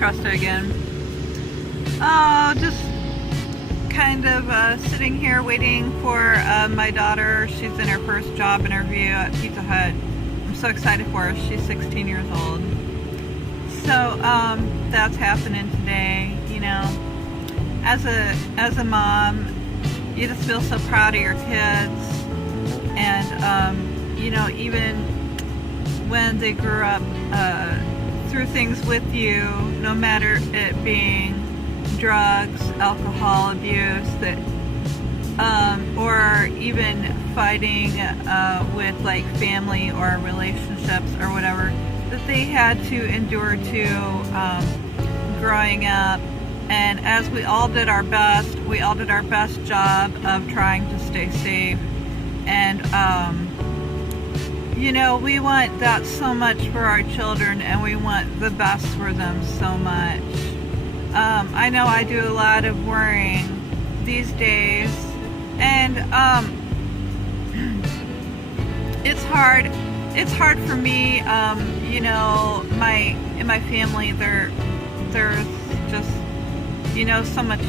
Krista again. Oh, just kind of sitting here waiting for my daughter. She's in her first job interview at Pizza Hut. I'm so excited for her. She's 16 years old. So that's happening today. You know, as a mom, you just feel so proud of your kids, and you know, even when they grew up through things with you, no matter it being drugs, alcohol abuse, that or even fighting with like family or relationships or whatever, that they had to endure growing up. And as we all did our best job of trying to stay safe. And you know, we want that so much for our children, and we want the best for them so much. I know I do a lot of worrying these days, and it's hard for me. You know, in my family, there's just, you know, so much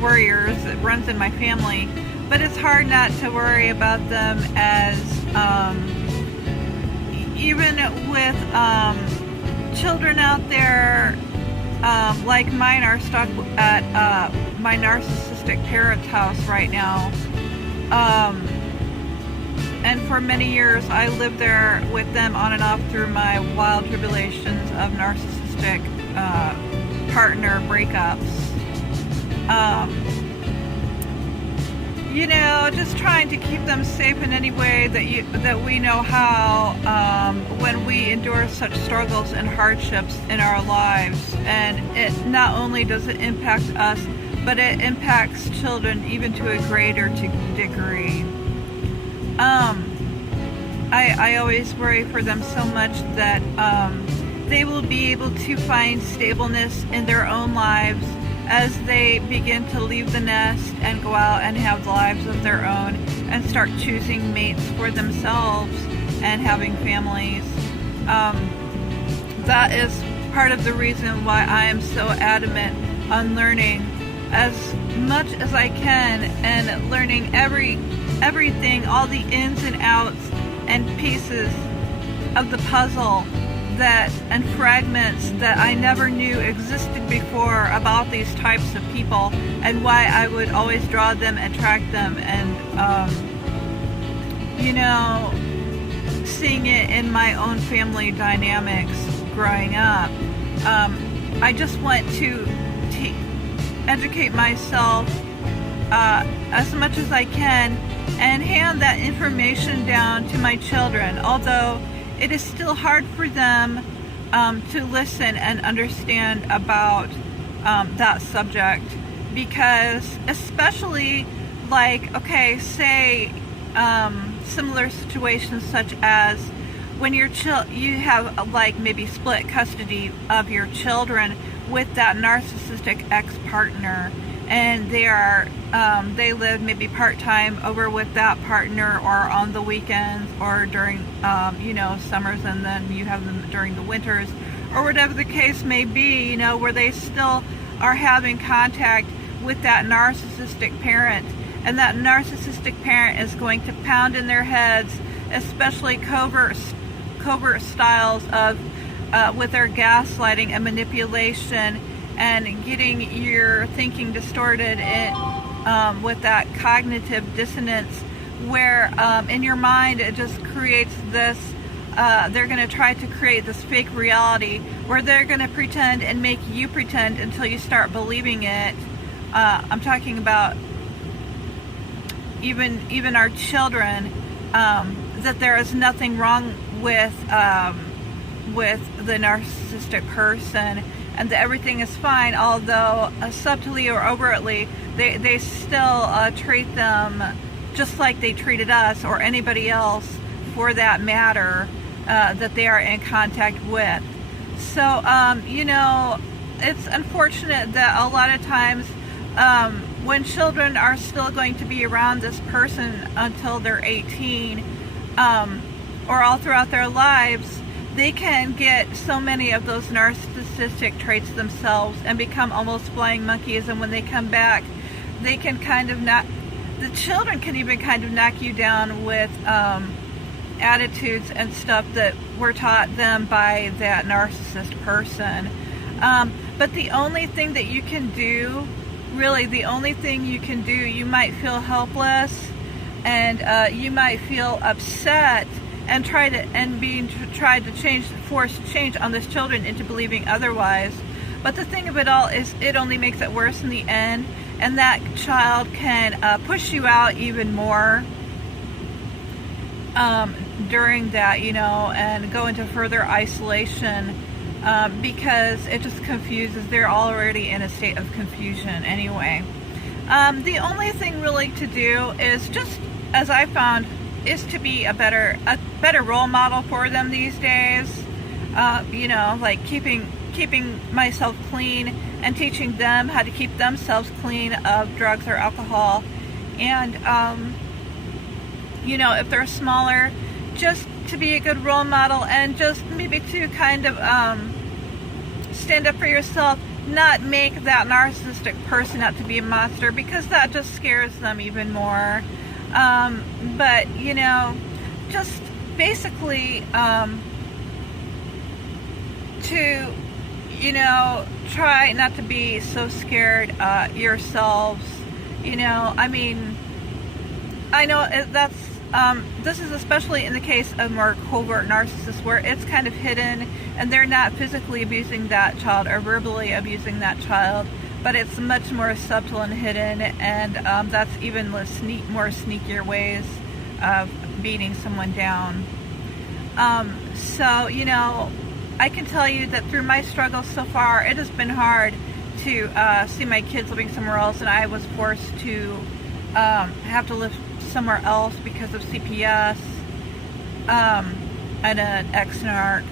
worriers that runs in my family, but it's hard not to worry about them, as even with children out there like mine are stuck at my narcissistic parents' house right now. And for many years I lived there with them on and off through my wild tribulations of narcissistic partner breakups. You know, just trying to keep them safe in any way that we know how, when we endure such struggles and hardships in our lives. And it not only does it impact us, but it impacts children even to a greater degree. I always worry for them so much that they will be able to find stableness in their own lives as they begin to leave the nest and go out and have lives of their own and start choosing mates for themselves and having families. That is part of the reason why I am so adamant on learning as much as I can, and learning everything, all the ins and outs and pieces of the puzzle and fragments that I never knew existed before about these types of people, and why I would always draw them, attract them, and you know, seeing it in my own family dynamics growing up. I just want to educate myself as much as I can and hand that information down to my children, although it is still hard for them to listen and understand about that subject, because especially like, okay, say similar situations such as when you have like maybe split custody of your children with that narcissistic ex-partner, and they live maybe part-time over with that partner, or on the weekends, or during you know, summers, and then you have them during the winters, or whatever the case may be, you know, where they still are having contact with that narcissistic parent. And that narcissistic parent is going to pound in their heads, especially covert styles of with their gaslighting and manipulation, and getting your thinking distorted with that cognitive dissonance, where in your mind it just creates this, they're going to try to create this fake reality where they're going to pretend and make you pretend until you start believing it. I'm talking about even our children, that there is nothing wrong with the narcissistic person, and that everything is fine, although subtly or overtly they still treat them just like they treated us, or anybody else for that matter, that they are in contact with. So you know, it's unfortunate that a lot of times when children are still going to be around this person until they're 18, or all throughout their lives, they can get so many of those narcissistic traits themselves and become almost flying monkeys, and when they come back, they can kind of not, the children can even kind of knock you down with attitudes and stuff that were taught them by that narcissist person. But the only thing that you can do, really the only thing you can do, you might feel helpless and you might feel upset and tried to force change on this children into believing otherwise. But the thing of it all is, it only makes it worse in the end, and that child can push you out even more during that, and go into further isolation because it just confuses. They're already in a state of confusion anyway. The only thing really to do is just, as I found, is to be a better role model for them these days. Like keeping myself clean and teaching them how to keep themselves clean of drugs or alcohol. And if they're smaller, just to be a good role model, and just maybe to kind of stand up for yourself, not make that narcissistic person out to be a monster, because that just scares them even more. But just basically to try not to be so scared yourselves. I know that's this is especially in the case of more covert narcissists, where it's kind of hidden and they're not physically abusing that child or verbally abusing that child, but it's much more subtle and hidden, and that's even more sneakier ways of beating someone down. So I can tell you that through my struggles so far, it has been hard to see my kids living somewhere else, and I was forced to have to live somewhere else because of CPS and an ex-narc.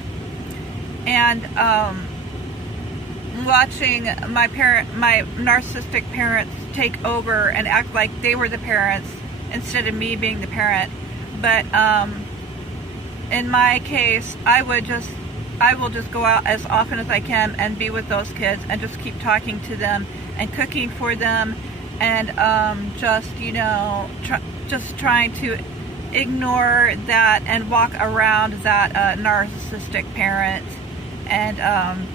And watching my narcissistic parents take over and act like they were the parents instead of me being the parent. But in my case, I will just go out as often as I can and be with those kids and just keep talking to them and cooking for them, and just trying to ignore that and walk around that narcissistic parent, and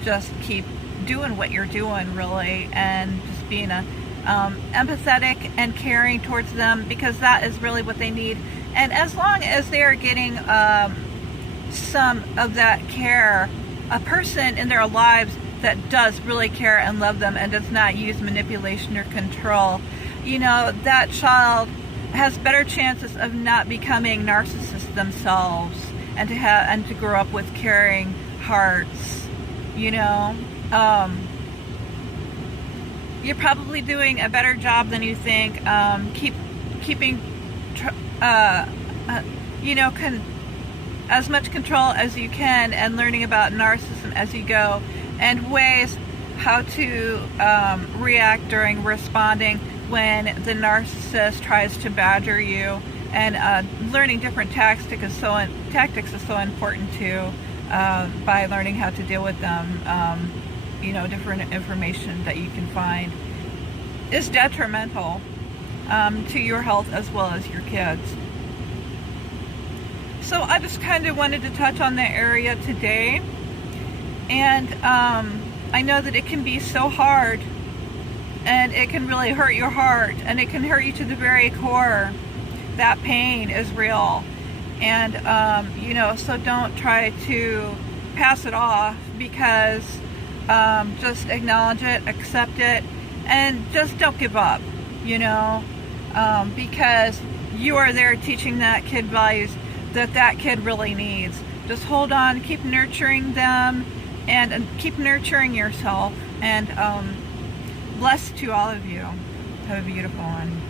just keep doing what you're doing, really, and just being empathetic and caring towards them, because that is really what they need. And as long as they are getting some of that care, a person in their lives that does really care and love them and does not use manipulation or control, that child has better chances of not becoming narcissists themselves, and to grow up with caring hearts. You're probably doing a better job than you think. Keeping as much control as you can, and learning about narcissism as you go, and ways how to react during responding when the narcissist tries to badger you, and learning different tactics is so important too, by learning how to deal with them. Different information that you can find is detrimental to your health as well as your kids. So I just kind of wanted to touch on that area today. And I know that it can be so hard, and it can really hurt your heart, and it can hurt you to the very core. That pain is real. And, so don't try to pass it off, because just acknowledge it, accept it, and just don't give up, because you are there teaching that kid values that kid really needs. Just hold on, keep nurturing them, and keep nurturing yourself. And bless to all of you. Have a beautiful one.